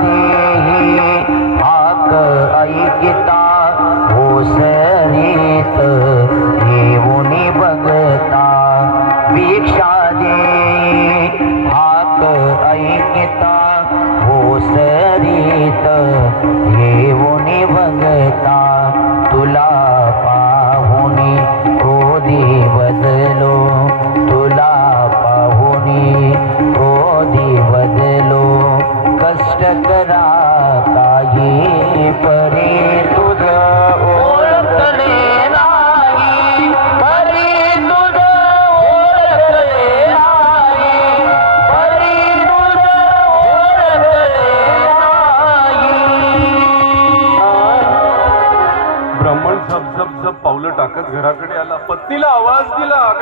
देही हाक ऐकिता ओसरीत येऊनी बघता भिक्षा देही हाक ऐकिता ओसरीत येऊनी बघता तुला पाहुनी क्रोधी बदलो तुला पाहुनी क्रोधी बदलो कष्ट करा काही परी तुझ ओळखले नाही परी तुझ ओळखले नाही परी तुझ ओळखले नाही. ब्राह्मण झप झप झप पावलं टाकत घराकडे आला. पत्नीला आवाज दिला.